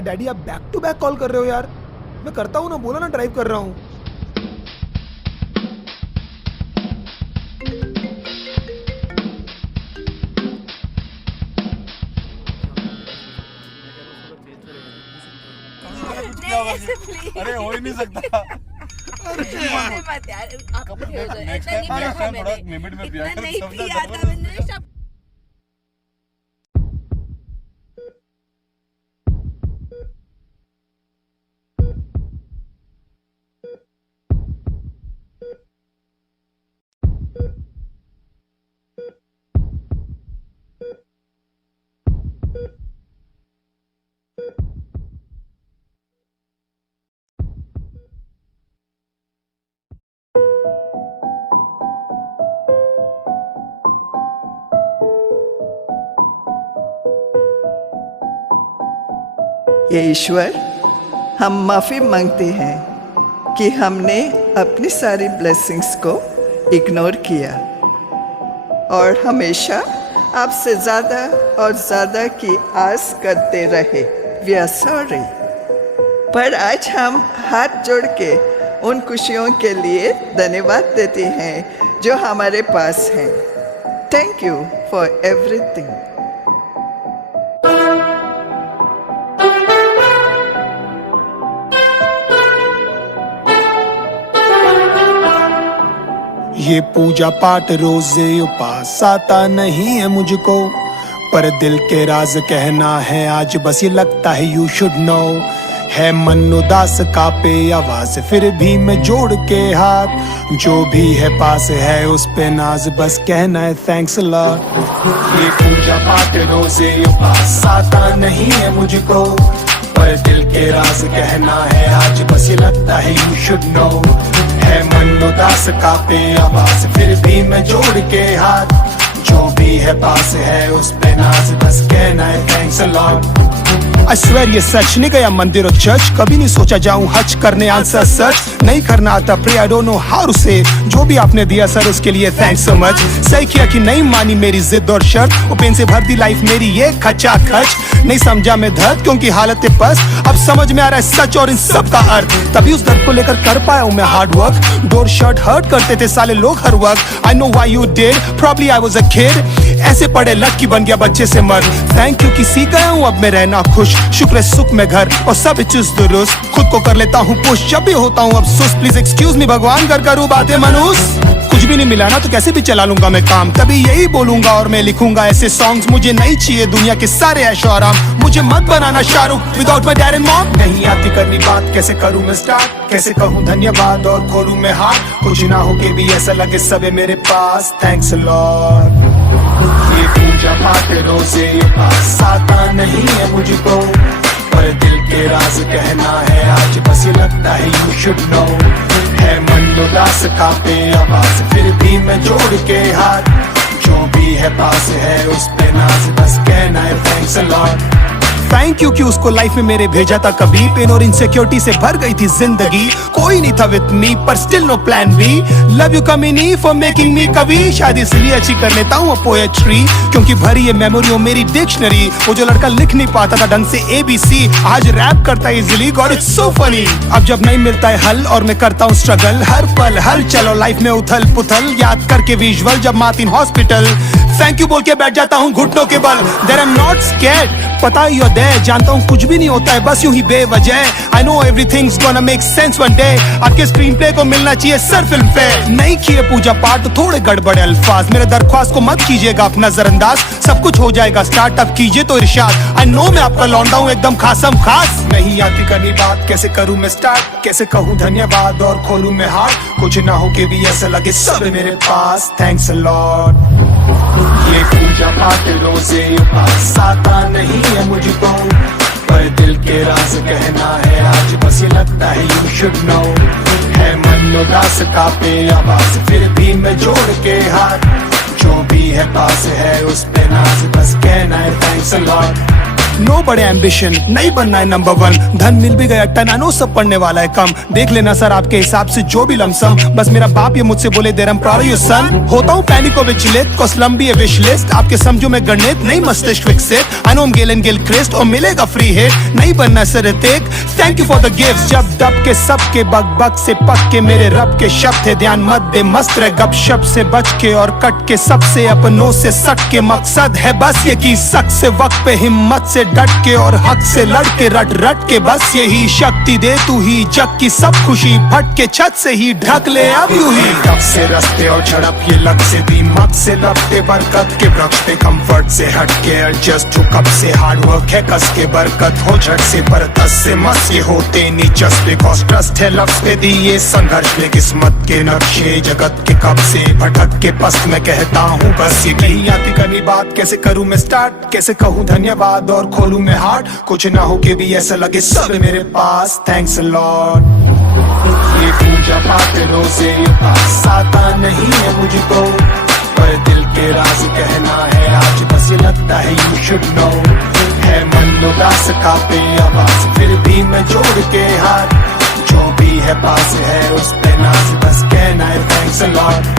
यार डैडी आप back to back call कर रहे हो यार। मैं करता हूँ ना, बोला ना ड्राइव कर रहा हूँ। अरे हो ही नहीं सकता। मत यार, आप नेक्स्ट टाइम थोड़ा लिमिट में पिया कर, नहीं समझा किया था मैंने। ये ईश्वर, हम माफ़ी मांगते हैं कि हमने अपनी सारी ब्लेसिंग्स को इग्नोर किया और हमेशा आपसे ज़्यादा और ज़्यादा की आस करते रहे। We are sorry. पर आज हम हाथ जोड़ के उन खुशियों के लिए धन्यवाद देते हैं जो हमारे पास हैं। Thank you for everything. ये पूजा पाठ रोजे उपास आता नहीं है मुझको, पर दिल के राज कहना है आज बस ये लगता है यू शुड नो। है मन उदास कापे आवाज फिर भी मैं जोड़ के हाथ, जो भी है पास है उस पे नाज बस कहना है थैंक्स अ लॉट। ये पूजा पाठ रोजे उपास आता नहीं है मुझको, पर दिल के राज कहना है आज बस ये लगता है यू शुड नो। है मन उदास कापे आवाज फिर भी मैं जोड़ के हाथ, जो भी है पास है उस पे नाज बस कहना है thanks a lot. I swear ये सच, नहीं गया मंदिर और चर्च, कभी नहीं सोचा जाऊं हज करने आंसर सच। नहीं करना आता pray, I don't know how to say, जो भी आपने दिया सर उसके लिए थैंक्स सो मच। सही किया कि नहीं मानी मेरी जिद और शर्त, वो पेन से भर दी लाइफ मेरी ये खचा खच। नहीं समझा मैं दर्द क्योंकि हालत है पस, अब समझ में आ रहा है सच और इन सब का अर्थ। तभी उस दर्द को लेकर कर पाया हूँ मैं हार्ड वर्क, डोर शर्ट हर्ट करते थे साले लोग हर वक्त। I know why you did, probably I was a kid, ऐसे पढ़े लड़की बन गया बच्चे से मर्द। थैंक यू कि सीख गया हूँ अब मैं रहना खुश, शुक्र है सुख में घर और सब चुस्त दुरुस्त। खुद को कर लेता हूँ पुश जब भी होता हूँ अब सुस्त, प्लीज एक्सक्यूज मी भगवान कर करूँ बातें मनुष्य। कुछ भी नहीं मिला ना तो कैसे भी चला लूंगा मैं काम, तभी यही बोलूंगा और मैं लिखूंगा ऐसे सॉन्ग्स। मुझे नहीं चाहिए दुनिया के सारे ऐशो आराम, मुझे मत बनाना Shahrukh without my dad and mom. नहीं आती करनी बात, कैसे करूँ मैं स्टार्ट, कैसे कहूँ धन्यवाद और खोलूं मैं हाथ। कुछ ना हो के भी ऐसा लगे सब है मेरे पास, थैंक्स अ लॉट। ये पूजा पाठ रोजे पास आता नहीं है मुझको, पर दिल के राज कहना है आज बस ये लगता है यू शुड नो। है मन उदास कापे आवाज फिर भी मैं जोड़ के हाथ, जो भी है पास है उस पे नाज बस कहना है thanks a lot. Thank you कि उसको लाइफ में मेरे भेजा था कभी, पेन और इनसिक्योरिटी से भर गई थी जिंदगी। कोई नहीं था विद मी पर still no plan B, love you कमिनी फॉर मेकिंग मी कवि। शायद इसलिए अच्छी कर लेता हूँ पोएट्री, क्योंकि भरी है मेमोरी मेरी डिक्शनरी। वो जो लड़का लिख नहीं पाता था ढंग से ABC, आज रैप करता है easily, God it's so funny. अब जब नहीं मिलता है हल और मैं करता हूँ स्ट्रगल, हर पल हल चलो लाइफ में उथल पुथल, याद करके विजुअल जब माती हॉस्पिटल। थैंक यू बोल के बैठ जाता हूँ घुटनों के बल, there I am not scared, पता ही होता है जानता हूँ कुछ भी नहीं होता है बस यूं ही बेवजह। I know everything's gonna make sense one day, आपके स्क्रीन प्ले को मिलना चाहिए सर फिल्म पे। नहीं किए पूजा पाठ तो थोड़े गड़बड़े अल्फाज, मेरे दरख्वास्त को मत कीजिएगा आप नजरअंदाज, सब कुछ हो जाएगा स्टार्टअप कीजिए तो इरशाद। आई नो मैं आपका लौंडा हूँ एकदम खासम खास, नहीं आती करनी बात, कैसे करूँ मैं स्टार्ट, कैसे कहूँ धन्यवाद और खोलूँ मैं हाथ। कुछ ना हो के भी ऐसा लगे सब है मेरे पास, थैंक्स अ लॉट। ये पूजा पाठ रोजे पास आता नहीं है मुझको, पर दिल के राज कहना है आज बस ये लगता है यू शुड नो। है मन उदास कापे आवाज फिर भी मैं जोड़ के हाथ, जो भी है पास है उस पे नाज बस कहना है थैंक्स अ लॉट। नो बड़े एम्बिशन, नहीं बनना है नंबर वन। धन मिल भी गया टन, नो सब पढ़ने वाला है कम। देख लेना सर आपके हिसाब से जो भी लमसम, बस मेरा बाप ये मुझसे बोले देर प्राउड यू सन। होता हूँ पैनिक और विचलित, कॉस लंबी है विश लिस्ट। आपके समझो में गणित नहीं मस्तिष्क विकसित। आई नो हम गेल एंड गेल क्रिस्ट और मिलेगा फ्री हिट, नहीं बनना sir Hrithik. Thank you for the gifts. जब दब के सबके बग बग से पक के मेरे रब के शब्द थे, ध्यान मत दे मस्त रह गप शप से बच के और कट के सबसे अपनों से सट के। मकसद है बस ये कि सक से वक्त पे हिम्मत से डट के और हक से लड़ के रट रट के बस यही शक्ति दे तू ही जग की सब खुशी फट के छत से ही ढक ले अब यूं ही। कब से रस्ते और झड़प ये लग से दीमक से लपटे बरकत के वृक्ष पे कंफर्ट से हट के एडजस्ट टू कब से हार्ड वर्क है कस के बरकत हो झट से बरकत से मस ये होते नहीं जस्ट बिकॉज ट्रस्ट है लफ्ज पे दिए संघर्ष में किस्मत के नक्शे जगत के कब से भटक के पस्त में कहता हूँ बस ये नहीं आती करनी बात। कैसे करूँ मैं स्टार्ट, कैसे कहूँ धन्यवाद और खोलूँ मैं हार्ट। कुछ ना हो के भी ऐसा लगे सब मेरे पास, थैंक्स अ लॉट। ये पूजा पाठ रोजे पास आता नहीं है मुझको, पर दिल के राज कहना है आज बस ये लगता है यू शुड नो। है मन उदास कांपे आवाज फिर भी मैं जोड़ के हाथ, जो भी है पास है उस पे नाज बस कहना है थैंक्स अ लॉट।